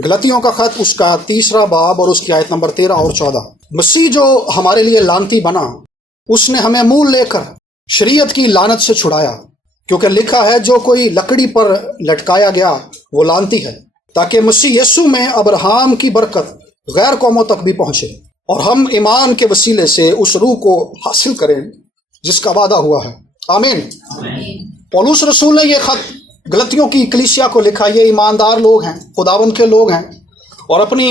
गलतियों का खत उसका 3 बाब और उसकी आयत नंबर 13 और 14। मसीह जो हमारे लिए लानती बना, उसने हमें मुंह लेकर शरीयत की लानत से छुड़ाया, क्योंकि लिखा है जो कोई लकड़ी पर लटकाया गया वो लानती है, ताकि मसीह यीशु में अब्राहम की बरकत गैर कौमों तक भी पहुंचे और हम ईमान के वसीले से उस रूह को हासिल करें जिसका वादा हुआ है। आमीन। पौलुस रसूल ने यह खत गलतियों की कलीसिया को लिखा। ये ईमानदार लोग हैं, खुदावंद के लोग हैं, और अपनी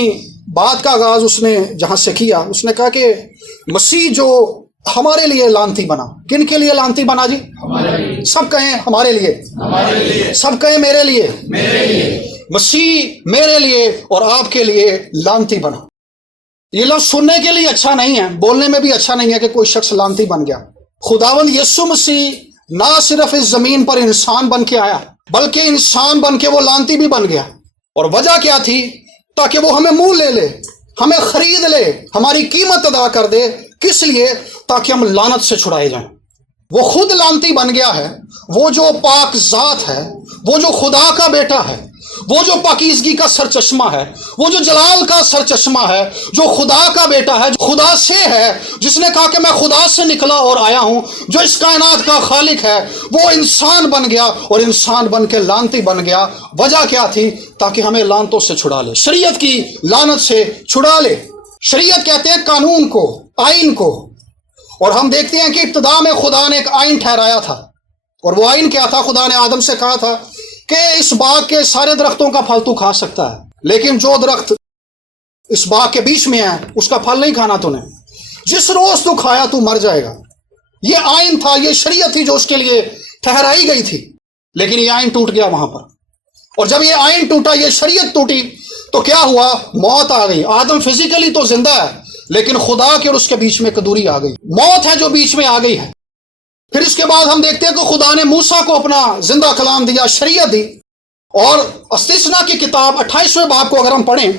बात का आगाज उसने जहां से किया, उसने कहा कि मसीह जो हमारे लिए लानती बना। किन के लिए लानती बना जी? हमारे लिए। सब कहें हमारे लिए, हमारे लिए। सब कहें मेरे लिए, मेरे लिए। मसीह मेरे लिए और आपके लिए लानती बना। ये लफ्ज सुनने के लिए अच्छा नहीं है, बोलने में भी अच्छा नहीं है कि कोई शख्स लानती बन गया। खुदावंद यीशु मसीह ना सिर्फ इस जमीन पर इंसान बन के आया, बल्कि इंसान बन के वो लानती भी बन गया। और वजह क्या थी? ताकि वो हमें मुंह ले ले, हमें खरीद ले, हमारी कीमत अदा कर दे। किस लिए? ताकि हम लानत से छुड़ाए जाएं। वो खुद लानती बन गया है। वो जो पाक जात है, वो जो खुदा का बेटा है, वो जो पाकीज़गी का सरचश्मा है, वो जो जलाल का सरचश्मा है, जो खुदा का बेटा है, जो खुदा से है, जिसने कहा कि मैं खुदा से निकला और आया हूं, जो इस कायनात का खालिक है, वो इंसान बन गया और इंसान बन के लानती बन गया। वजह क्या थी? ताकि हमें लानतों से छुड़ा ले, शरीयत की लानत से छुड़ा ले। शरीयत कहते हैं कानून को, आइन को। और हम देखते हैं कि इब्तिदा में खुदा ने एक आइन ठहराया था, और वो आइन क्या था? खुदा ने आदम से कहा था कि इस बाग के सारे दरख्तों का फल तू खा सकता है, लेकिन जो दरख्त इस बाग के बीच में है उसका फल नहीं खाना तूने। जिस रोज तू खाया तू मर जाएगा। ये आइन था, ये शरीयत थी जो उसके लिए ठहराई गई थी। लेकिन ये आइन टूट गया वहां पर, और जब ये आइन टूटा, ये शरीयत टूटी, तो क्या हुआ? मौत आ गई। आदम फिजिकली तो जिंदा है, लेकिन खुदा के और उसके बीच में एक दूरी आ गई। मौत है जो बीच में आ गई है। फिर इसके बाद हम देखते हैं कि खुदा ने मूसा को अपना जिंदा कलाम दिया, शरीयत दी। और इस्तिस्ना की किताब 28वें बाब को अगर हम पढ़ें,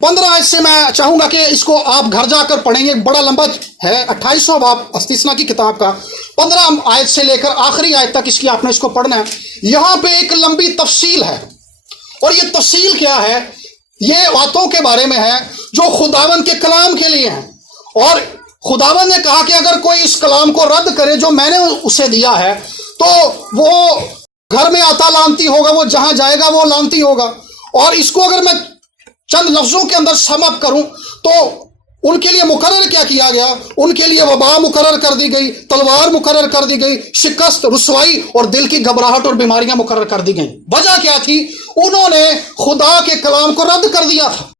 15 आयत से, मैं चाहूंगा कि इसको आप घर जाकर पढ़ेंगे, बड़ा लंबा है 28वां बाब इस्तिस्ना की किताब का। 15 आयत से लेकर आखिरी आयत तक इसकी आपने इसको पढ़ना है। यहां पे एक लंबी तफसील है, और ये तफसील क्या है? ये बातों के बारे में है जो खुदावंद के कलाम के लिए हैं। और खुदावंद ने कहा कि अगर कोई इस कलाम को रद्द करे जो मैंने उसे दिया है, तो वो घर में आता लानती होगा, वो जहां जाएगा वो लानती होगा। और इसको अगर मैं चंद लफ्जों के अंदर सम अप करूं, तो उनके लिए मुकर्रर क्या किया गया? उनके लिए वबा मुकर्रर कर दी गई, तलवार मुकर्रर कर दी गई, शिकस्त, रुसवाई और दिल की घबराहट और बीमारियां मुकर्रर कर दी गई। वजह क्या थी? उन्होंने खुदा के कलाम को रद्द कर दिया था।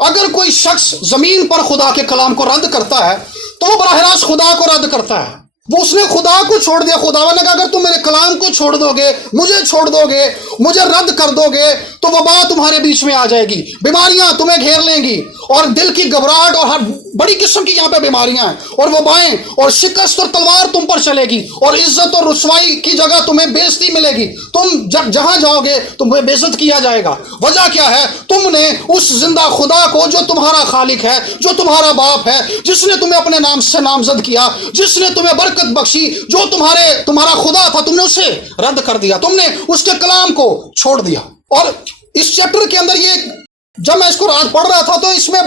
अगर कोई शख्स जमीन पर खुदा के कलाम को रद्द करता है, तो वो बराह रास्त खुदा को रद्द करता है। वो उसने खुदा को छोड़ दिया। खुदावन ने कहा अगर तुम मेरे कलाम को छोड़ दोगे, मुझे छोड़ दोगे, मुझे रद्द कर दोगे, तो वबा तुम्हारे बीच में आ जाएगी, बीमारियां तुम्हें घेर लेंगी, और दिल की घबराहट और हर बड़ी किस्म की यहाँ पे बीमारियां हैं, और वबाएं और शिकस्त और तलवार तुम पर चलेगी, और इज्जत और रुसवाई की जगह तुम्हें बेइज्जती मिलेगी। तुम जहां जाओगे तुम्हें बेइज्जत किया जाएगा। वजह क्या है? तुमने उस जिंदा खुदा को, जो तुम्हारा खालिक है, जो तुम्हारा बाप है, जिसने तुम्हें अपने नाम से नामजद किया, जिसने तुम्हें बरकत बख्शी, जो तुम्हारा खुदा था, तुमने उसे रद्द कर दिया, तुमने उसके कलाम को छोड़ दिया। और इस चैप्टर के अंदर ये, जब मैं इसको रात पढ़ रहा था, तो इसमें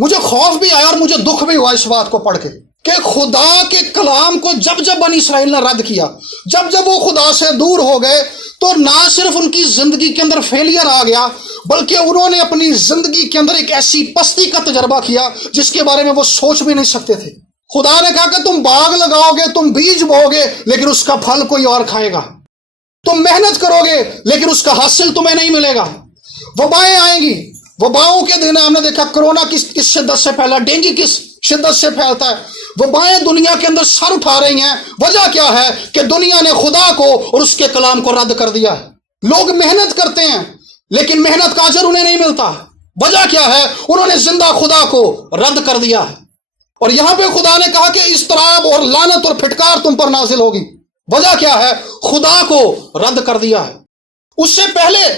मुझे खौफ भी आया और मुझे दुख भी हुआ इस बात को पढ़ के कि खुदा के कलाम को जब जब बनी इसराइल ने रद्द किया, जब जब वो खुदा से दूर हो गए, तो ना सिर्फ उनकी जिंदगी के अंदर फेलियर आ गया, बल्कि उन्होंने अपनी जिंदगी के अंदर एक ऐसी पस्ती का तजर्बा किया जिसके बारे में वो सोच भी नहीं सकते थे। खुदा ने कहा कि तुम बाग लगाओगे, तुम बीज बोओगे, लेकिन उसका फल कोई और खाएगा। तुम मेहनत करोगे, लेकिन उसका हासिल तुम्हें नहीं मिलेगा। वबाएं आएंगी, वबाओं के दिन हमने देखा कोरोना किस शिद्दत से फैला, डेंगू किस शिद्दत से फैलता है। वबाएं दुनिया के अंदर सर उठा रही हैं। वजह क्या है? कि दुनिया ने खुदा को और उसके कलाम को रद्द कर दिया है। लोग मेहनत करते हैं, लेकिन मेहनत का अजर उन्हें नहीं मिलता। वजह क्या है? उन्होंने जिंदा खुदा को रद्द कर दिया है। और यहां पे खुदा ने कहा कि इस्तराब और लानत और फिटकार तुम पर नाजिल होगी। वजह क्या है? खुदा को रद्द कर दिया है। उससे पहले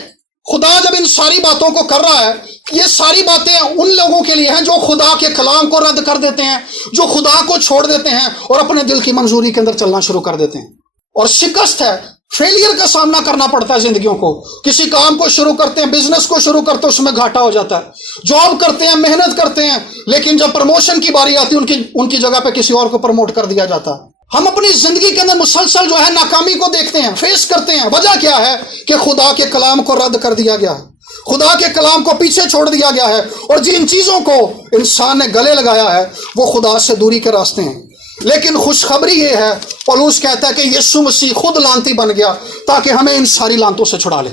खुदा जब इन सारी बातों को कर रहा है, ये सारी बातें उन लोगों के लिए हैं जो खुदा के कलाम को रद्द कर देते हैं, जो खुदा को छोड़ देते हैं और अपने दिल की मंजूरी के अंदर चलना शुरू कर देते हैं। और शिकस्त है, फेलियर का सामना करना पड़ता है जिंदगियों को। किसी काम को शुरू करते हैं, बिजनेस को शुरू करते हैं, उसमें घाटा हो जाता है। जॉब करते हैं, मेहनत करते हैं, लेकिन जब प्रमोशन की बारी आती है उनकी जगह पे किसी और को प्रमोट कर दिया जाता है। हम अपनी जिंदगी के अंदर मुसलसल जो है नाकामी को देखते हैं, फेस करते हैं। वजह क्या है कि खुदा के कलाम को रद्द कर दिया गया, खुदा के कलाम को पीछे छोड़ दिया गया है, और जिन चीजों को इंसान ने गले लगाया है वो खुदा से दूरी के रास्ते हैं। लेकिन खुशखबरी ये है, पौलुस कहता है कि यीशु मसीह खुद लानती बन गया ताकि हमें इन सारी लानतों से छुड़ा ले।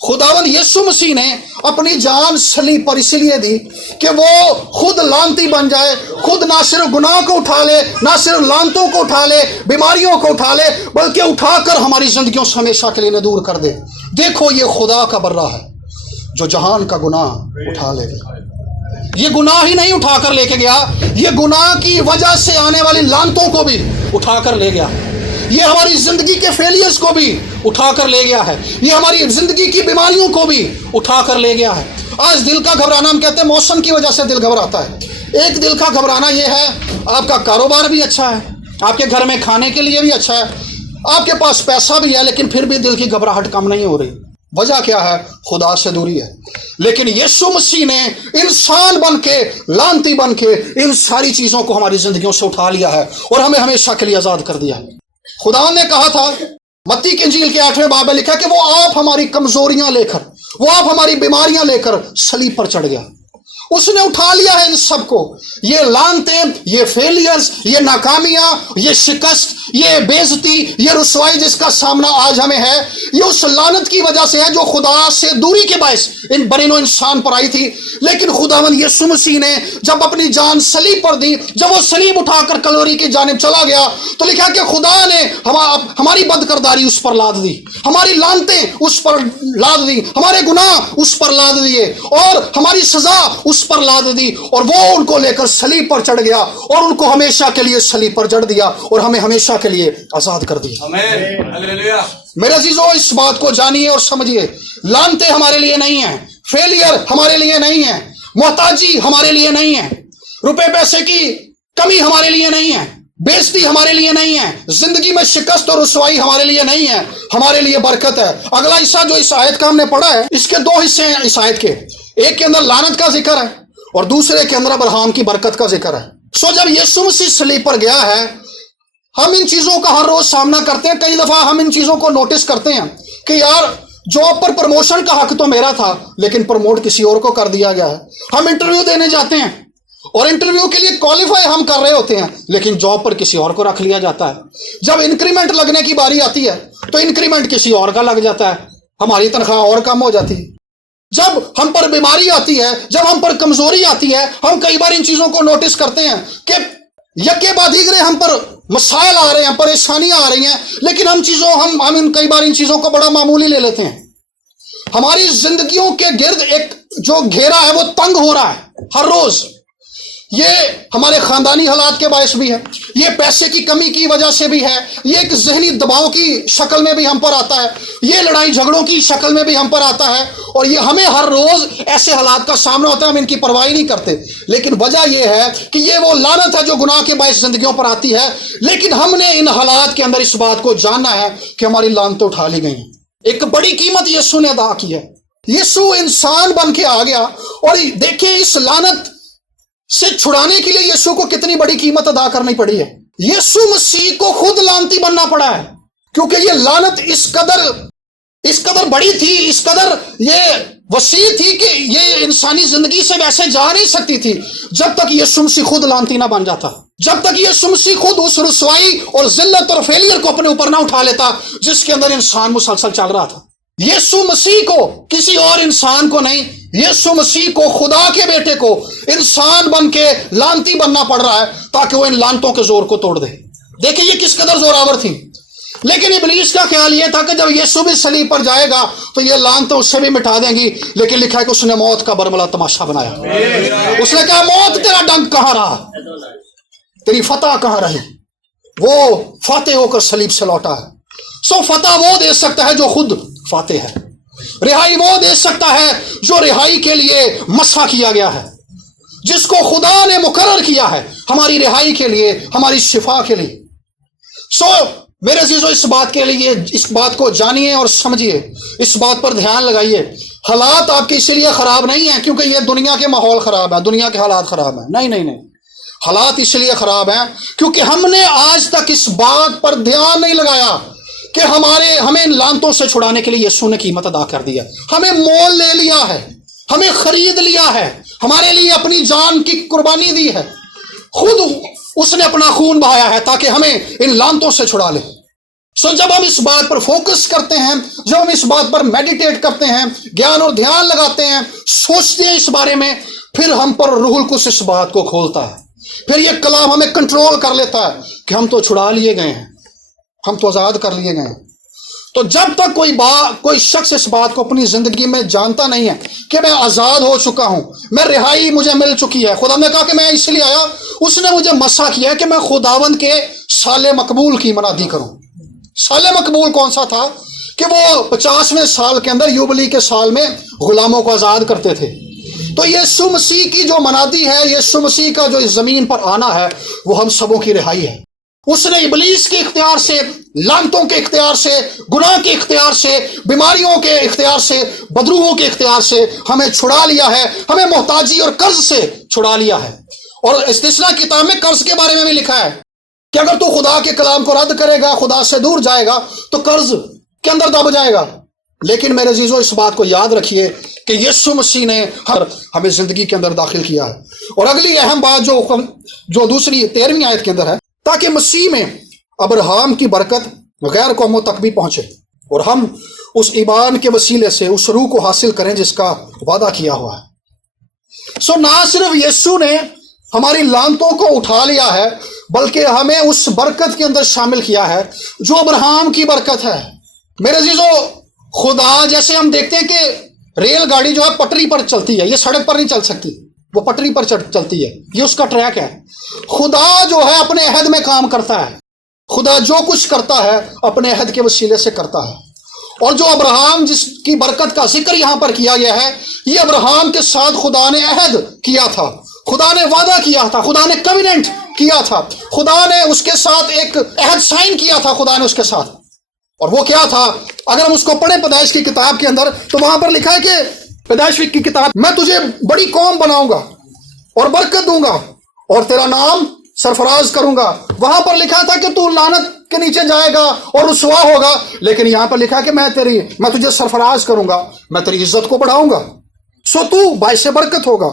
खुदावन यीशु मसीह ने अपनी जान सलीब पर इसीलिए दी कि वो खुद लानती बन जाए, खुद ना सिर्फ गुनाह को उठा ले, ना सिर्फ लानतों को उठा ले, बीमारियों को उठा ले, बल्कि उठाकर हमारी जिंदगियों से हमेशा के लिए दूर कर दे। देखो ये खुदा का बर्रा है जो जहान का गुनाह उठा लेगा। ये गुनाह ही नहीं उठा कर लेके गया, ये गुनाह की वजह से आने वाली लानतों को भी उठा कर ले गया। ये हमारी जिंदगी के फेलियर्स को भी उठा कर ले गया है, ये हमारी जिंदगी की बीमारियों को भी उठा कर ले गया है। आज दिल का घबराना, हम कहते हैं मौसम की वजह से दिल घबराता है। एक दिल का घबराना ये है, आपका कारोबार भी अच्छा है, आपके घर में खाने के लिए भी अच्छा है, आपके पास पैसा भी है, लेकिन फिर भी दिल की घबराहट कम नहीं हो रही। वजह क्या है? खुदा से दूरी है। लेकिन यीशु मसीह ने इंसान बन के, लानती बन के इन सारी चीजों को हमारी जिंदगियों से उठा लिया है और हमें हमेशा के लिए आजाद कर दिया है। खुदा ने कहा था, मत्ती की इंजील के 8वें बाब में लिखा कि वो आप हमारी कमजोरियां लेकर, वो आप हमारी बीमारियां लेकर सलीब पर चढ़ गया। उसने उठा लिया है इन सबको, ये लानते, ये फेलियर्स, ये नाकामियां, ये शिकस्त, ये बेइज्जती, ये रुसवाई जिसका सामना आज हमें है, ये उस लानत की वजह से है जो खुदा से दूरी के बायस इन बनिनो इंसान पर आई थी। लेकिन खुदावन यीशु मसीह ने जब अपनी जान सलीब पर दी, जब वो सलीब उठाकर कलोरी की जानिब चला गया, तो लिखा कि खुदा ने हमारी बदकरदारी उस पर लाद दी, हमारी लानतें उस पर लाद दी, हमारे गुनाह उस पर लाद दिए और हमारी सजा उस पर लाद दी, और वो उनको लेकर सलीब पर चढ़ गया और उनको हमेशा के लिए सलीब पर जड़ दिया और हमें हमेशा के लिए आजाद कर दिया। आमीन, हालेलुया। मेरे अजीजों, इस बात को जानिए और समझिए, लानते हमारे लिए नहीं है, फेलियर हमारे लिए नहीं है, मोहताजी हमारे लिए नहीं है, रुपए पैसे की कमी हमारे लिए नहीं है, बेइज्जती हमारे लिए नहीं है, जिंदगी में शिकस्त और रुसवाई हमारे लिए नहीं है, हमारे लिए बरकत है। अगला हिस्सा जो इस आयत का हमने पढ़ा है, इसके दो हिस्से हैं इस आयत के, एक के अंदर लानत का जिक्र है और दूसरे के अंदर अब्राहम की बरकत का जिक्र है। सो जब यीशु मसीह सलीब पर गया है, हम इन चीजों का हर रोज सामना करते हैं। कई दफा हम इन चीजों को नोटिस करते हैं कि यार जॉब पर प्रमोशन का हक तो मेरा था, लेकिन प्रमोट किसी और को कर दिया गया है। हम इंटरव्यू देने जाते हैं और इंटरव्यू के लिए क्वालिफाई हम कर रहे होते हैं, लेकिन जॉब पर किसी और को रख लिया जाता है। जब इंक्रीमेंट लगने की बारी आती है तो इंक्रीमेंट किसी और का लग जाता है, हमारी तनख्वाह और कम हो जाती है। जब हम पर बीमारी आती है, जब हम पर कमजोरी आती है, हम कई बार इन चीजों को नोटिस करते हैं कि यके बाद दीगरे हम पर मसाइल आ रहे हैं, परेशानियां आ रही हैं, लेकिन हम इन कई बार इन चीजों को बड़ा मामूली ले लेते हैं। हमारी जिंदगियों के गिर्द एक जो घेरा है वो तंग हो रहा है हर रोज। ये हमारे खानदानी हालात के बायस भी है, ये पैसे की कमी की वजह से भी है, ये एक जहनी दबाव की शक्ल में भी हम पर आता है, ये लड़ाई झगड़ों की शक्ल में भी हम पर आता है, और ये हमें हर रोज ऐसे हालात का सामना होता है, हम इनकी परवाह नहीं करते। लेकिन वजह यह है कि ये वो लानत है जो गुनाह के बायस जिंदगियों पर आती है। लेकिन हमने इन हालात के अंदर इस बात को जानना है कि हमारी लानतें उठा ली गई। एक बड़ी कीमत यीशु ने अदा की है। यीशु इंसान बन के आ गया, और देखिए इस लानत से छुड़ाने के लिए यीशु को कितनी बड़ी कीमत अदा करनी पड़ी है। यीशु मसीह को खुद लानती बनना पड़ा है, क्योंकि ये लानत इस कदर बड़ी थी, इस कदर ये वसी थी कि ये इंसानी जिंदगी से वैसे जा नहीं सकती थी जब तक यीशु मसीह खुद लानती ना बन जाता, जब तक यीशु मसीह खुद उस रुसवाई और जिल्लत और फेलियर को अपने ऊपर ना उठा लेता जिसके अंदर इंसान मुसलसल चल रहा था। यीशु मसीह को, किसी और इंसान को नहीं, यीशु मसीह को, खुदा के बेटे को इंसान बन के लानती बनना पड़ रहा है ताकि वो इन लानतों के जोर को तोड़ दे। देखिए ये किस कदर जोरावर थी। लेकिन इब्लीस का ख्याल ये था कि जब यीशु भी सलीब पर जाएगा तो ये लानतें उससे भी मिटा देंगी। लेकिन लिखा है कि उसने मौत का बरमला तमाशा बनाया। उसने कहा, मौत तेरा डंक कहां रहा, तेरी फतह कहां रही? वो फातेह होकर सलीब से लौटा है। सो फतह वो दे सकता है जो खुद फातेह है, रिहाई वो दे सकता है जो रिहाई के लिए मसा किया गया है, जिसको खुदा ने मुकर्रर किया है हमारी रिहाई के लिए, हमारी शिफा के लिए। सो मेरे अजीजों, इस बात के लिए, इस बात को जानिए और समझिए, इस बात पर ध्यान लगाइए। हालात आपके इसीलिए खराब नहीं है क्योंकि ये दुनिया के माहौल खराब है, दुनिया के हालात खराब है। नहीं नहीं नहीं, हालात इसलिए खराब हैं क्योंकि हमने आज तक इस बात पर ध्यान नहीं लगाया कि हमें इन लानतों से छुड़ाने के लिए यीशु ने कीमत अदा कर दिया, हमें मोल ले लिया है, हमें खरीद लिया है, हमारे लिए अपनी जान की कुर्बानी दी है, खुद उसने अपना खून बहाया है ताकि हमें इन लानतों से छुड़ा ले। सो जब हम इस बात पर फोकस करते हैं, जब हम इस बात पर मेडिटेट करते हैं, ज्ञान और ध्यान लगाते हैं, सोचते हैं इस बारे में, फिर हम पर रूहुल कुद्स इस बात को खोलता है, फिर ये कलाम हमें कंट्रोल कर लेता है कि हम तो छुड़ा लिए गए हैं, हम तो आजाद कर लिए गए हैं। तो जब तक कोई शख्स इस बात को अपनी जिंदगी में जानता नहीं है कि मैं आजाद हो चुका हूं, मैं रिहाई मुझे मिल चुकी है, खुदा ने कहा कि मैं इसलिए आया, उसने मुझे मसा किया है कि मैं खुदावंद के साले मकबूल की मनादी करूं। साले मकबूल कौन सा था कि वो 50वें साल के अंदर, युबली के साल में गुलामों को आजाद करते थे। तो यीशु मसीह की जो मनादी है, यीशु मसीह का जो इस जमीन पर आना है, वो हम सबों की रिहाई है। उसने इबलीस के इख्तियार से, लानतों के इख्तियार से, गुनाह के इख्तियार से, बीमारियों के इख्तियार से, बदरूहों के इख्तियार से हमें छुड़ा लिया है, हमें मोहताजी और कर्ज से छुड़ा लिया है। और इस्तिस्ना किताब में कर्ज के बारे में भी लिखा है कि अगर तू खुदा के कलाम को रद्द करेगा, खुदा से दूर जाएगा, तो कर्ज के अंदर दब जाएगा। लेकिन मेरे अजीजों, इस बात को याद रखिए कि यीशु मसीह ने हमें जिंदगी के अंदर दाखिल किया है। और अगली अहम बात जो दूसरी 13वीं आयत के अंदर है, ताकि मसीह में अब्राहम की बरकत गैर कौमों तक भी पहुंचे और हम उस ईमान के वसीले से उस रूह को हासिल करें जिसका वादा किया हुआ है। सो ना सिर्फ यीशु ने हमारी लानतों को उठा लिया है, बल्कि हमें उस बरकत के अंदर शामिल किया है जो अब्राहम की बरकत है। मेरे अजीजों, खुदा, जैसे हम देखते हैं कि रेलगाड़ी जो है पटरी पर चलती है, ये सड़क पर नहीं चल सकती, वो पटरी पर चलती है, ये उसका ट्रैक है। खुदा जो है अपने अहद में काम करता है, खुदा जो कुछ करता है अपने अहद के वसीले से करता है। और जो अब्राहम जिसकी बरकत का जिक्र यहां पर किया गया है, ये अब्राहम के साथ खुदा ने अहद किया था, खुदा ने वादा किया था, खुदा ने कविनेंट किया था, खुदा ने उसके साथ एक अहद साइन किया था, खुदा ने उसके साथ। और वो क्या था? अगर हम उसको पढ़े पैदाइश की किताब के अंदर, तो वहां पर लिखा है कि पैदाइश की किताब, मैं तुझे बड़ी कौम बनाऊंगा और बरकत दूंगा और तेरा नाम सरफराज करूंगा। वहां पर लिखा था कि तू लानत के नीचे जाएगा और रुसवा होगा, लेकिन यहां पर लिखा कि मैं तुझे सरफराज करूंगा, मैं तेरी इज्जत को बढ़ाऊंगा। सो तू बाइसे बरकत होगा,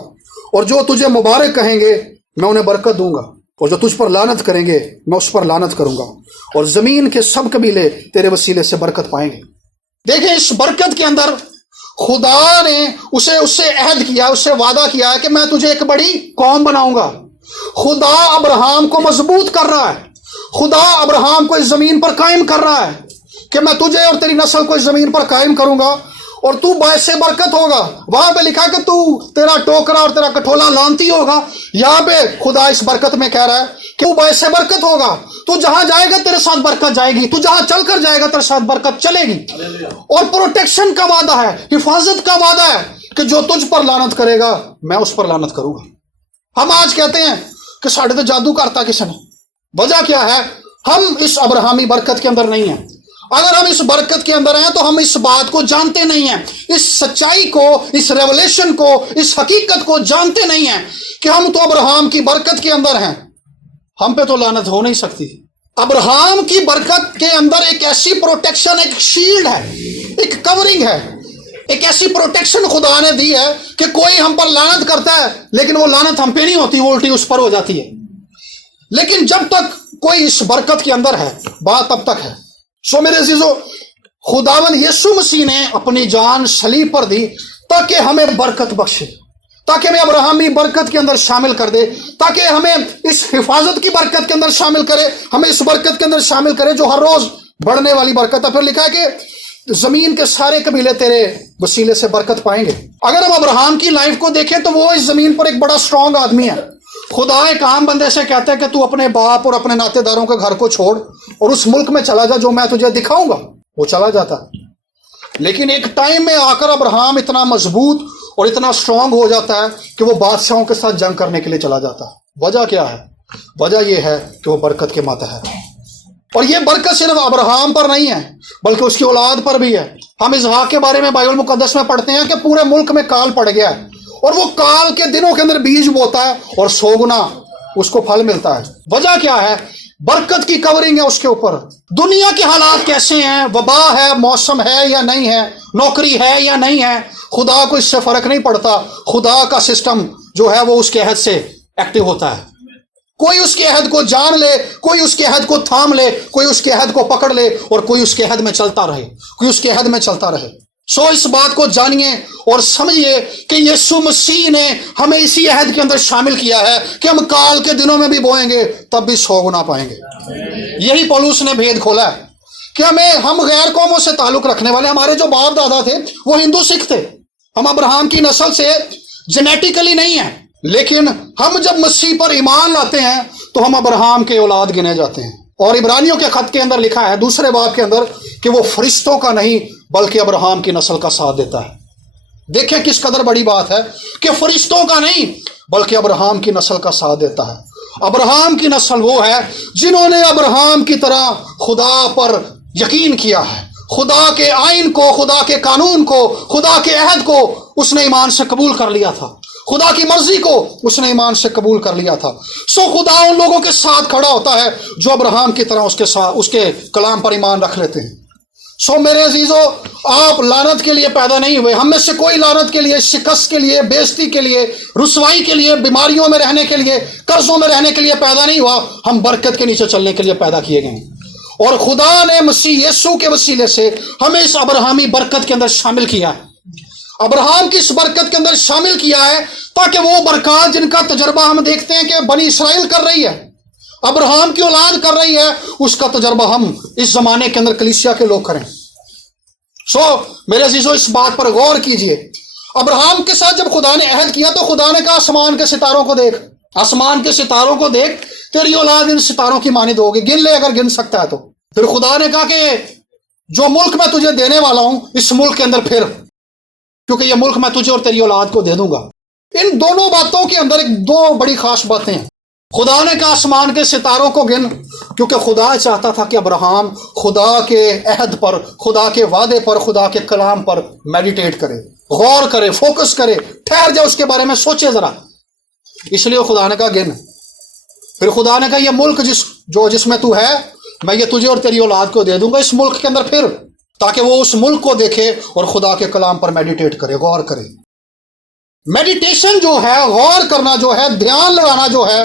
और जो तुझे मुबारक कहेंगे मैं उन्हें बरकत दूंगा, और जो तुझ पर लानत करेंगे मैं उस पर लानत करूंगा, और जमीन के सब कबीले तेरे वसीले से बरकत पाएंगे। देखिए, इस बरकत के अंदर खुदा ने उससे अहद किया, उससे वादा किया है कि मैं तुझे एक बड़ी कौम बनाऊंगा। खुदा अब्राहम को मजबूत कर रहा है, खुदा अब्राहम को इस जमीन पर कायम कर रहा है कि मैं तुझे और तेरी नस्ल को इस जमीन पर कायम करूंगा और तू बायसे बरकत होगा। वहां पे लिखा कि तेरा टोकरा और तेरा कठोला लानती होगा। यहाँ पे खुदा इस बरकत में कह रहा है कि तू बायसे बरकत होगा, तू जहां जाएगा तेरे साथ बरकत जाएगी, तू जहां चलकर जाएगा तेरे साथ बरकत चलेगी। और प्रोटेक्शन का वादा है, हिफाजत का वादा है कि जो तुझ पर लानत करेगा मैं उस पर लानत करूंगा। हम आज कहते हैं कि साढ़े तो जादू करता किसने। वजह क्या है? हम इस अब्राहमी बरकत के अंदर नहीं है। अगर हम इस बरकत के अंदर हैं तो हम इस बात को जानते नहीं हैं, इस सच्चाई को, इस रेवलेशन को, इस हकीकत को जानते नहीं हैं कि हम तो अब्राहम की बरकत के अंदर हैं, हम पे तो लानत हो नहीं सकती। अब्राहम की बरकत के अंदर एक ऐसी प्रोटेक्शन, एक शील्ड है, एक कवरिंग है, एक ऐसी प्रोटेक्शन खुदा ने दी है कि कोई हम पर लानत करता है लेकिन वो लानत हम पे नहीं होती, वो उल्टी उस पर हो जाती है। लेकिन जब तक कोई इस बरकत के अंदर है, बात तब तक है। सो मेरे अजीजों, खुदावन यीशु मसीह ने अपनी जान सलीब पर दी ताकि हमें बरकत बख्शे, ताकि हमें अब्राहमी बरकत के अंदर शामिल कर दे, ताकि हमें इस हिफाजत की बरकत के अंदर शामिल करे, हमें इस बरकत के अंदर शामिल करे जो हर रोज बढ़ने वाली बरकत है। फिर लिखा है कि जमीन के सारे कबीले तेरे वसीले से बरकत पाएंगे। अगर हम अब्राहम की लाइफ को देखें तो वो इस जमीन पर एक बड़ा स्ट्रांग आदमी है। खुदा एक आम बंदे से कहता है कि तू अपने बाप और अपने नातेदारों के घर को छोड़ और उस मुल्क में चला जा जो मैं तुझे दिखाऊंगा। वो चला जाता है, लेकिन एक टाइम में आकर अब्राहम इतना मजबूत और इतना स्ट्रांग हो जाता है कि वो बादशाहों के साथ जंग करने के लिए चला जाता है। वजह क्या है? वजह यह है कि वो बरकत के मातहत है। اور یہ برکت صرف ابراہیم پر نہیں ہے بلکہ اس کی اولاد پر بھی ہے۔ ہم اسحاق کے بارے میں بائبل مقدس میں پڑھتے ہیں کہ پورے ملک میں کال پڑ گیا ہے، اور وہ کال کے دنوں کے اندر بیج بوتا ہے اور 100 گنا اس کو پھل ملتا ہے۔ وجہ کیا ہے؟ برکت کی کورنگ ہے اس کے اوپر۔ دنیا کے حالات کیسے ہیں، وبا ہے، موسم ہے یا نہیں ہے، نوکری ہے یا نہیں ہے، خدا کو اس سے فرق نہیں پڑتا۔ خدا کا سسٹم جو ہے وہ اس کے عہد سے ایکٹیو ہوتا ہے۔ کوئی اس کے عہد کو جان لے، کوئی اس کے عہد کو تھام لے، کوئی اس کے عہد کو پکڑ لے، اور کوئی اس کے عہد میں چلتا رہے، کوئی اس کے عہد میں چلتا رہے۔ سو اس بات کو جانیے اور سمجھیے کہ یسوع مسیح نے ہمیں اسی عہد کے اندر شامل کیا ہے کہ ہم کال کے دنوں میں بھی بوئیں گے تب بھی 100 گنا پائیں گے۔ یہی پولس نے بھید کھولا ہے کہ ہم غیر قوموں سے تعلق رکھنے والے، ہمارے جو باپ دادا تھے وہ ہندو سکھ تھے، ہم ابراہیم کی نسل سے جینیٹیکلی نہیں ہیں، لیکن ہم جب مسیح پر ایمان لاتے ہیں تو ہم ابراہیم کے اولاد گنے جاتے ہیں۔ اور عبرانیوں کے خط کے اندر لکھا ہے 2 باب کے اندر کہ وہ فرشتوں کا نہیں بلکہ ابراہیم کی نسل کا ساتھ دیتا ہے۔ دیکھیں کس قدر بڑی بات ہے کہ فرشتوں کا نہیں بلکہ ابراہیم کی نسل کا ساتھ دیتا ہے۔ ابراہیم کی نسل وہ ہے جنہوں نے ابراہیم کی طرح خدا پر یقین کیا ہے، خدا کے آئین کو، خدا کے قانون کو، خدا کے عہد کو اس نے ایمان سے قبول کر لیا تھا، خدا کی مرضی کو اس نے ایمان سے قبول کر لیا تھا۔ سو خدا ان لوگوں کے ساتھ کھڑا ہوتا ہے جو ابراہیم کی طرح اس کے کلام پر ایمان رکھ لیتے ہیں۔ سو میرے عزیزو، آپ لعنت کے لیے پیدا نہیں ہوئے۔ ہم میں سے کوئی لعنت کے لیے، شکست کے لیے، بے عزتی کے لیے، رسوائی کے لیے، بیماریوں میں رہنے کے لیے، قرضوں میں رہنے کے لیے پیدا نہیں ہوا۔ ہم برکت کے نیچے چلنے کے لیے پیدا کیے گئے ہیں، اور خدا نے مسیح یسوع کے وسیلے سے ہمیں اس ابراہیمی برکت کے اندر شامل کیا ہے۔ ابراہیم کی اس برکت کے اندر شامل کیا ہے تاکہ وہ برکات جن کا تجربہ ہم دیکھتے ہیں کہ بنی اسرائیل کر رہی ہے، ابراہیم کی اولاد کر رہی ہے، اس کا تجربہ ہم اس زمانے کے اندر کلیسیا کے لوگ کریں۔ سو میرے عزیزو، اس بات پر غور کیجئے۔ ابراہیم کے ساتھ جب خدا نے عہد کیا تو خدا نے کہا آسمان کے ستاروں کو دیکھ، آسمان کے ستاروں کو دیکھ، تیری اولاد ان ستاروں کی مانند ہوگی، گن لے اگر گن سکتا ہے تو۔ پھر خدا نے کہا کہ جو ملک میں تجھے دینے والا ہوں اس ملک کے اندر پھر، کیونکہ یہ ملک میں تجھے اور تیری اولاد کو دے دوں گا۔ ان دونوں باتوں کے اندر 2 بڑی خاص باتیں ہیں۔ خدا نے کہا آسمان کے ستاروں کو گن، کیونکہ خدا چاہتا تھا کہ ابراہیم خدا کے عہد پر، خدا کے وعدے پر، خدا کے کلام پر میڈیٹیٹ کرے، غور کرے، فوکس کرے، ٹھہر جائے، اس کے بارے میں سوچے ذرا۔ اس لیے خدا نے کہا گن۔ پھر خدا نے کہا یہ ملک جس میں تو ہے میں یہ تجھے اور تیری اولاد کو دے دوں گا، اس ملک کے اندر پھر، تاکہ وہ اس ملک کو دیکھے اور خدا کے کلام پر میڈیٹیٹ کرے، غور کرے۔ میڈیٹیشن جو ہے، غور کرنا جو ہے، دھیان لگانا جو ہے،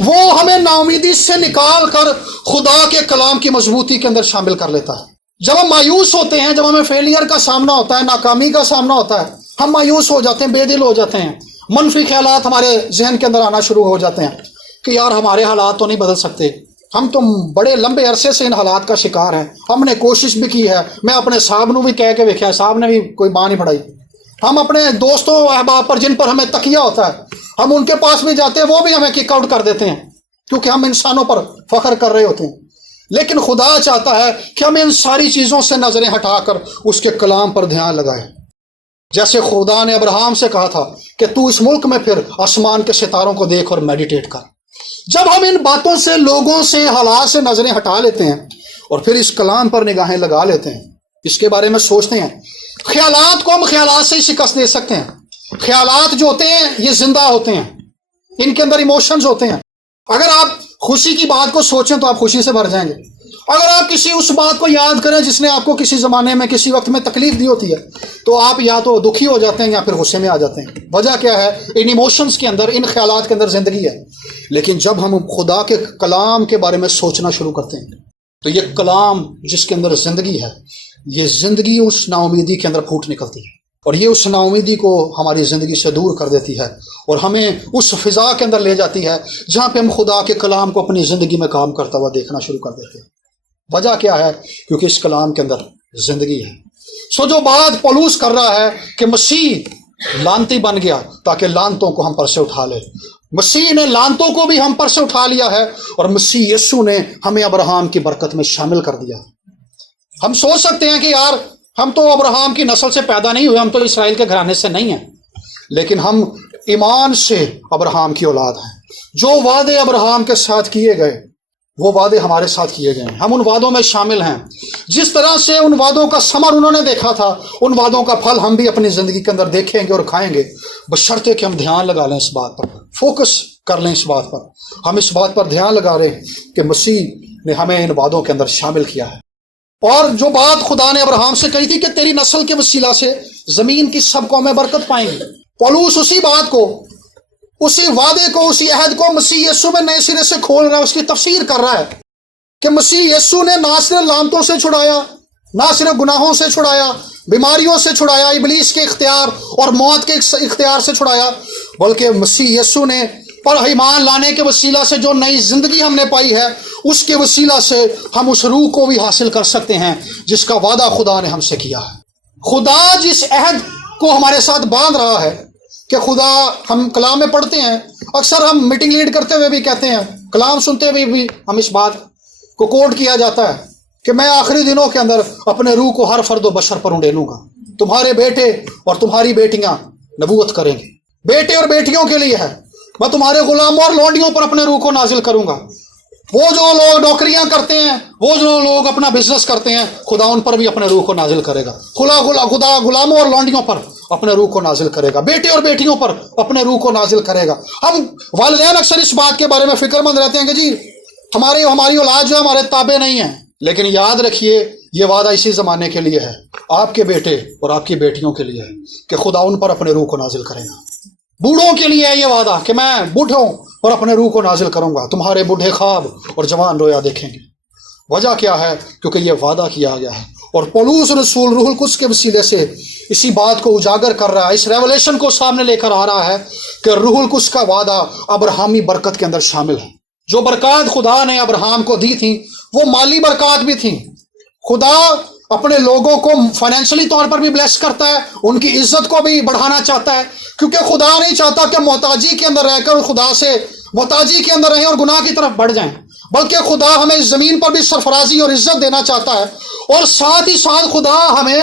وہ ہمیں ناامیدی سے نکال کر خدا کے کلام کی مضبوطی کے اندر شامل کر لیتا ہے۔ جب ہم مایوس ہوتے ہیں، جب ہمیں فیلئر کا سامنا ہوتا ہے، ناکامی کا سامنا ہوتا ہے، ہم مایوس ہو جاتے ہیں، بے دل ہو جاتے ہیں، منفی خیالات ہمارے ذہن کے اندر آنا شروع ہو جاتے ہیں کہ یار ہمارے حالات تو نہیں بدل سکتے، ہم تو بڑے لمبے عرصے سے ان حالات کا شکار ہیں، ہم نے کوشش بھی کی ہے، میں اپنے صاحب نو بھی کہہ کے دیکھا، صاحب نے بھی کوئی بات نہیں پڑھائی، ہم اپنے دوستوں احباب پر جن پر ہمیں تکیہ ہوتا ہے ہم ان کے پاس بھی جاتے ہیں، وہ بھی ہمیں کک آؤٹ کر دیتے ہیں کیونکہ ہم انسانوں پر فخر کر رہے ہوتے ہیں۔ لیکن خدا چاہتا ہے کہ ہم ان ساری چیزوں سے نظریں ہٹا کر اس کے کلام پر دھیان لگائیں۔ جیسے خدا نے ابراہیم سے کہا تھا کہ تو اس ملک میں پھر آسمان کے ستاروں کو دیکھ اور میڈیٹیٹ کر۔ جب ہم ان باتوں سے، لوگوں سے، حالات سے نظریں ہٹا لیتے ہیں اور پھر اس کلام پر نگاہیں لگا لیتے ہیں، اس کے بارے میں سوچتے ہیں، خیالات کو ہم خیالات سے ہی شکست دے سکتے ہیں۔ خیالات جو ہوتے ہیں یہ زندہ ہوتے ہیں، ان کے اندر ایموشنز ہوتے ہیں۔ اگر آپ خوشی کی بات کو سوچیں تو آپ خوشی سے بھر جائیں گے۔ اگر آپ کسی اس بات کو یاد کریں جس نے آپ کو کسی زمانے میں، کسی وقت میں تکلیف دی ہوتی ہے، تو آپ یا تو دکھی ہو جاتے ہیں یا پھر غصے میں آ جاتے ہیں۔ وجہ کیا ہے؟ ان ایموشنز کے اندر، ان خیالات کے اندر زندگی ہے۔ لیکن جب ہم خدا کے کلام کے بارے میں سوچنا شروع کرتے ہیں تو یہ کلام جس کے اندر زندگی ہے، یہ زندگی اس نا امیدی کے اندر پھوٹ نکلتی ہے، اور یہ اس نا امیدی کو ہماری زندگی سے دور کر دیتی ہے اور ہمیں اس فضا کے اندر لے جاتی ہے جہاں پہ ہم خدا کے کلام کو اپنی زندگی میں کام کرتا ہوا دیکھنا شروع کر دیتے ہیں۔ وجہ کیا ہے؟ کیونکہ اس کلام کے اندر زندگی ہے۔ سو جو بات پولس کر رہا ہے کہ مسیح لانتی بن گیا تاکہ لانتوں کو ہم پر سے اٹھا لے، مسیح نے لانتوں کو بھی ہم پر سے اٹھا لیا ہے، اور مسیح یسوع نے ہمیں ابراہیم کی برکت میں شامل کر دیا۔ ہم سوچ سکتے ہیں کہ یار ہم تو ابراہیم کی نسل سے پیدا نہیں ہوئے، ہم تو اسرائیل کے گھرانے سے نہیں ہیں، لیکن ہم ایمان سے ابراہیم کی اولاد ہیں۔ جو وعدے ابراہیم کے ساتھ کیے گئے وہ وعدے ہمارے ساتھ کیے گئے ہیں، ہم ان وعدوں میں شامل ہیں۔ جس طرح سے ان وعدوں کا ثمر انہوں نے دیکھا تھا، ان وعدوں کا پھل ہم بھی اپنی زندگی کے اندر دیکھیں گے اور کھائیں گے، بشرطے کہ ہم دھیان لگا لیں اس بات پر، فوکس کر لیں اس بات پر۔ ہم اس بات پر دھیان لگا رہے ہیں کہ مسیح نے ہمیں ان وعدوں کے اندر شامل کیا ہے۔ اور جو بات خدا نے ابراہیم سے کہی تھی کہ تیری نسل کے وسیلہ سے زمین کی سب قومیں برکت پائیں گی، پولوس اسی بات کو، اسی وعدے کو، اسی عہد کو مسیح یسوع میں نئے سرے سے کھول رہا ہے، اس کی تفسیر کر رہا ہے کہ مسیح یسوع نے نہ صرف لعنتوں سے چھڑایا، نہ صرف گناہوں سے چھڑایا، بیماریوں سے چھڑایا، ابلیس کے اختیار اور موت کے اختیار سے چھڑایا، بلکہ مسیح یسوع نے پر ایمان لانے کے وسیلہ سے جو نئی زندگی ہم نے پائی ہے، اس کے وسیلہ سے ہم اس روح کو بھی حاصل کر سکتے ہیں جس کا وعدہ خدا نے ہم سے کیا ہے۔ خدا جس عہد کو ہمارے ساتھ باندھ رہا ہے کہ خدا، ہم کلام میں پڑھتے ہیں، اکثر ہم میٹنگ لیڈ کرتے ہوئے بھی کہتے ہیں، کلام سنتے ہوئے بھی ہم اس بات کو کوٹ کیا جاتا ہے کہ میں آخری دنوں کے اندر اپنے روح کو ہر فرد و بشر پر انڈیلوں گا، تمہارے بیٹے اور تمہاری بیٹیاں نبوت کریں گے، بیٹے اور بیٹیوں کے لیے ہے، میں تمہارے غلاموں اور لونڈیوں پر اپنے روح کو نازل کروں گا۔ وہ جو لوگ نوکریاں کرتے ہیں، وہ جو لوگ اپنا بزنس کرتے ہیں، خدا ان پر بھی اپنے روح کو نازل کرے گا۔ خدا غلاموں اور لونڈیوں پر اپنے روح کو نازل کرے گا، بیٹے اور بیٹیوں پر اپنے روح کو نازل کرے گا۔ ہم والدین اکثر اس بات کے بارے میں فکر مند رہتے ہیں کہ جی ہماری اولاد جو ہے ہمارے تابع نہیں ہیں، لیکن یاد رکھیے یہ وعدہ اسی زمانے کے لیے ہے، آپ کے بیٹے اور آپ کی بیٹیوں کے لیے ہے کہ خدا ان پر اپنے روح کو نازل کرے گا۔ بوڑھوں کے لیے ہے یہ وعدہ کہ میں بوڑھوں اور اپنے روح کو نازل کروں گا، تمہارے بوڑھے خواب اور جوان رویا دیکھیں گے۔ وجہ کیا ہے؟ کیونکہ یہ وعدہ کیا گیا ہے، اور پولوس رسول روح القدس کے وسیلے سے اسی بات کو اجاگر کر رہا ہے، اس ریولیشن کو سامنے لے کر آ رہا ہے کہ روح القدس کا وعدہ ابراہیمی برکت کے اندر شامل ہے۔ جو برکات خدا نے ابراہیم کو دی تھیں وہ مالی برکات بھی تھیں۔ خدا اپنے لوگوں کو فائنینشلی طور پر بھی بلیس کرتا ہے، ان کی عزت کو بھی بڑھانا چاہتا ہے، کیونکہ خدا نہیں چاہتا کہ محتاجی کے اندر رہ کر خدا سے محتاجی کے اندر رہیں اور گناہ کی طرف بڑھ جائیں، بلکہ خدا ہمیں اس زمین پر بھی سرفرازی اور عزت دینا چاہتا ہے، اور ساتھ ہی ساتھ خدا ہمیں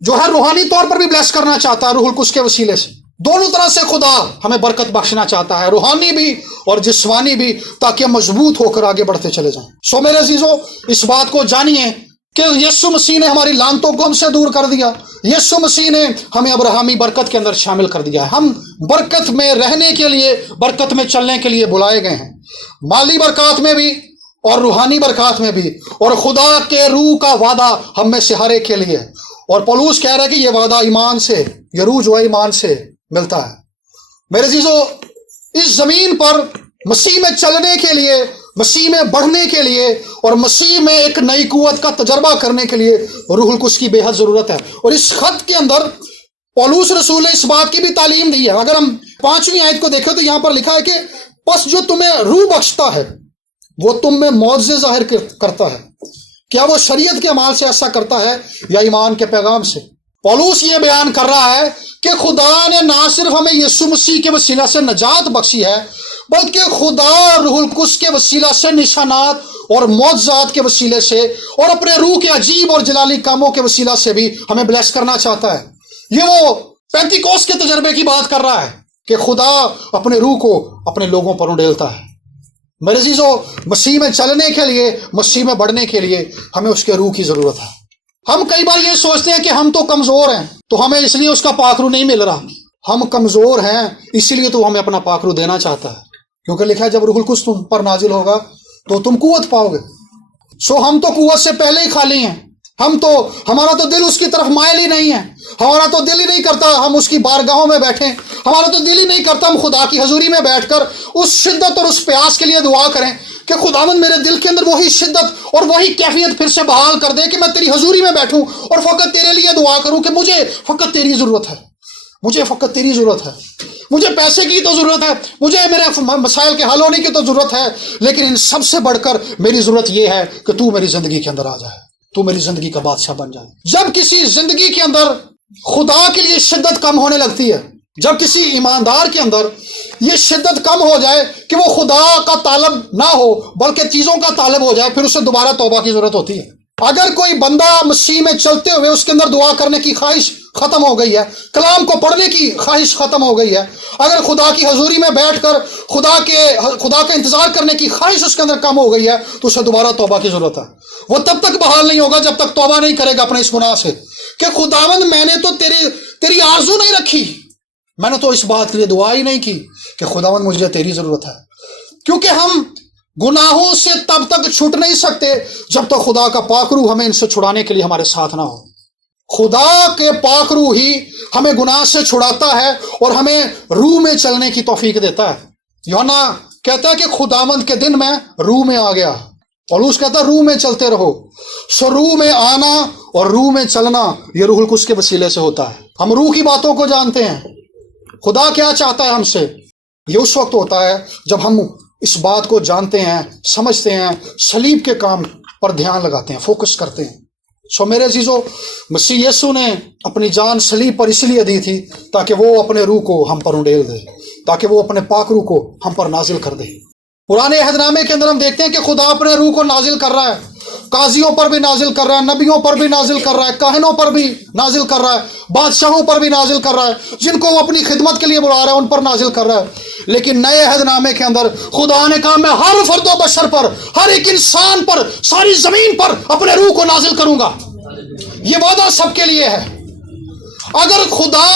جو ہے روحانی طور پر بھی بلیس کرنا چاہتا ہے روح القدس کے وسیلے سے۔ دونوں طرح سے خدا ہمیں برکت بخشنا چاہتا ہے، روحانی بھی اور جسمانی بھی، تاکہ ہم مضبوط ہو کر آگے بڑھتے چلے جائیں۔ سو میرے عزیزو، اس بات کو جانیے کہ یسوع مسیح نے ہماری لعنتوں کو ہم سے دور کر دیا، یسوع مسیح نے ہمیں ابراہیمی برکت کے اندر شامل کر دیا ہے۔ ہم برکت میں رہنے کے لیے، برکت میں چلنے کے لیے بلائے گئے ہیں، مالی برکات میں بھی اور روحانی برکات میں بھی، اور خدا کے روح کا وعدہ ہم میں سے ہر ایک کے لیے۔ اور پولوس کہہ رہا ہے کہ یہ وعدہ ایمان سے، یہ روح جو ہے ایمان سے ملتا ہے۔ میرے عزیزو، اس زمین پر مسیح میں چلنے کے لیے، مسیح میں بڑھنے کے لیے اور مسیح میں ایک نئی قوت کا تجربہ کرنے کے لیے روح القدس کی بے حد ضرورت ہے۔ اور اس خط کے اندر پولوس رسول نے اس بات کی بھی تعلیم دی ہے۔ اگر ہم 5ویں آیت کو دیکھیں تو یہاں پر لکھا ہے کہ پس جو تمہیں روح بخشتا ہے وہ تم میں معجزے ظاہر کرتا ہے۔ کیا وہ شریعت کے اعمال سے ایسا کرتا ہے یا ایمان کے پیغام سے؟ پولوس یہ بیان کر رہا ہے کہ خدا نے نہ صرف ہمیں یسوع مسیح کے وسیلہ سے نجات بخشی ہے، بلکہ خدا روح القدس کے وسیلہ سے نشانات اور معجزات کے وسیلے سے اور اپنے روح کے عجیب اور جلالی کاموں کے وسیلہ سے بھی ہمیں بلیس کرنا چاہتا ہے۔ یہ وہ پینتیکوس کے تجربے کی بات کر رہا ہے کہ خدا اپنے روح کو اپنے لوگوں پر انڈیلتا ہے۔ میرے عزیزو، مسیح میں چلنے کے لیے، مسیح میں بڑھنے کے لیے ہمیں اس کے روح کی ضرورت ہے۔ ہم کئی بار یہ سوچتے ہیں کہ ہم تو کمزور ہیں تو ہمیں اس لیے اس کا پاک روح نہیں مل رہا۔ ہم کمزور ہیں اسی لیے تو ہمیں اپنا پاک روح دینا چاہتا ہے، کیونکہ لکھا ہے جب روح القدس تم پر نازل ہوگا تو تم قوت پاؤ گے۔ سو ہم تو قوت سے پہلے ہی خالی ہیں، ہمارا تو دل اس کی طرف مائل ہی نہیں ہے، ہمارا تو دل ہی نہیں کرتا ہم اس کی بارگاہوں میں بیٹھیں، ہمارا تو دل ہی نہیں کرتا ہم خدا کی حضوری میں بیٹھ کر اس شدت اور اس پیاس کے لیے دعا کریں کہ خداوند میرے دل کے اندر وہی شدت اور وہی کیفیت پھر سے بحال کر دے کہ میں تیری حضوری میں بیٹھوں اور فقط تیرے لیے دعا کروں کہ مجھے فقط تیری ضرورت ہے، مجھے فقط تیری ضرورت ہے، مجھے پیسے کی تو ضرورت ہے، مجھے میرے مسائل کے حل ہونے کی تو ضرورت ہے، لیکن ان سب سے بڑھ کر میری ضرورت یہ ہے کہ تو میری زندگی کے اندر آ جائے، تو میری زندگی کا بادشاہ بن جائے۔ جب کسی زندگی کے اندر خدا کے لیے شدت کم ہونے لگتی ہے، جب کسی ایماندار کے اندر یہ شدت کم ہو جائے کہ وہ خدا کا طالب نہ ہو بلکہ چیزوں کا طالب ہو جائے، پھر اسے دوبارہ توبہ کی ضرورت ہوتی ہے۔ अगर कोई बंदा मसीह में चलते हुए उसके अंदर दुआ करने की ख्वाहिश खत्म हो गई है, कलाम को पढ़ने की ख्वाहिश खत्म हो गई है, अगर खुदा की हजूरी में बैठकर खुदा का इंतजार करने की ख्वाहिश उसके अंदर कम हो गई है, तो उसे दोबारा तौबा की जरूरत है। वो तब तक बहाल नहीं होगा जब तक तौबा नहीं करेगा अपने इस गुनाह से कि खुदावंद मैंने तो तेरी आरजू नहीं रखी, मैंने तो इस बात के लिए दुआ ही नहीं की कि खुदावंद मुझे तेरी जरूरत है। क्योंकि हम गुनाहों से तब तक छूट नहीं सकते जब तक खुदा का पाक रूह हमें इनसे छुड़ाने के लिए हमारे साथ ना हो। खुदा के पाक रूह ही हमें गुनाह से छुड़ाता है और हमें रूह में चलने की तौफीक देता है। यूहन्ना कहता है कि खुदावंद के दिन में रूह में आ गया, पौलुस कहता है रूह में चलते रहो। सो रूह में आना और रूह में चलना ये रूहुल कुद्स के वसीले से होता है। हम रूह की बातों को जानते हैं, खुदा क्या चाहता है हमसे, ये उस वक्त होता है जब हम इस बात को जानते हैं, समझते हैं, सलीब के काम पर ध्यान लगाते हैं, फोकस करते हैं। सो मेरे अजीजों, मसीह यीशु ने अपनी जान सलीब पर इसलिए दी थी ताकि वो अपने रूह को हम पर उंडेल दे, ताकि वो अपने पाक रूह को हम पर नाजिल कर दे। पुराने अहदनामे के अंदर हम देखते हैं कि खुदा अपने रूह को नाजिल कर रहा है, काजियों पर भी नाजिल कर रहा है, नबियों पर भी नाजिल कर रहा है, काहिनों पर भी नाजिल कर रहा है, बादशाहों पर भी नाजिल कर रहा है, जिनको वो अपनी खिदमत के लिए बुला रहा है उन पर नाजिल कर रहा है। लेकिन नए अहदनामे के अंदर खुदा ने कहा मैं हर फर्दो बशर पर, हर एक इंसान पर, सारी जमीन पर अपने रूह को नाजिल करूंगा। ये वादा सबके लिए है। अगर खुदा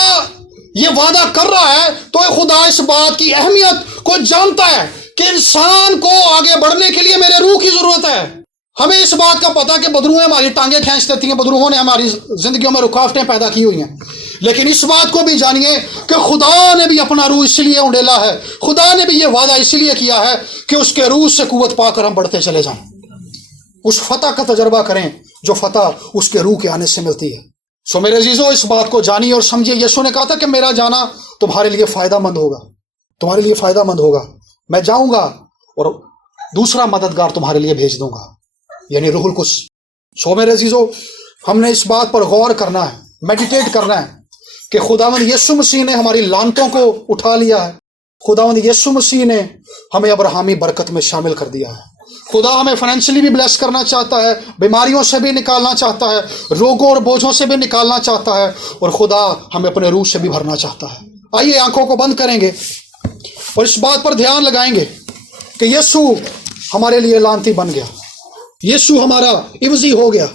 ये वादा कर रहा है तो खुदा इस बात की अहमियत को जानता है कि इंसान को आगे बढ़ने के लिए मेरे रूह की जरूरत है। हमें इस बात का पता कि बदरूहें हमारी टांगे खींच देती हैं, बदरूहों ने हमारी जिंदगियों में रुकावटें पैदा की हुई हैं, लेकिन इस बात को भी जानिए कि खुदा ने भी अपना रूह इसलिए उंडेला है, खुदा ने भी ये वादा इसलिए किया है कि उसके रूह से कुव्वत पाकर हम बढ़ते चले जाएं, उस फतह का तजर्बा करें जो फतह उसके रूह के आने से मिलती है। सो मेरे अजीजों, इस बात को जानिए और समझिए। यीशु ने कहा था कि मेरा जाना तुम्हारे लिए फायदामंद होगा, तुम्हारे लिए फायदामंद होगा। मैं जाऊंगा और दूसरा मददगार तुम्हारे लिए भेज दूंगा, यानी रूहुल कुद्स। सो मेरे अजीजों, हमने इस बात पर गौर करना है, मेडिटेट करना है कि खुदावंद यीशु मसीह ने हमारी लानतों को उठा लिया है, खुदावंद यीशु मसीह ने हमें अब्राहमी बरकत में शामिल कर दिया है। खुदा हमें फाइनेंशियली भी ब्लेस करना चाहता है, बीमारियों से भी निकालना चाहता है, रोगों और बोझों से भी निकालना चाहता है, और खुदा हमें अपने रूह से भी भरना चाहता है। आइए आंखों को बंद करेंगे और इस बात पर ध्यान लगाएंगे कि यीशु हमारे लिए लानती बन गया, यीशु हमारा इवजी हो गया।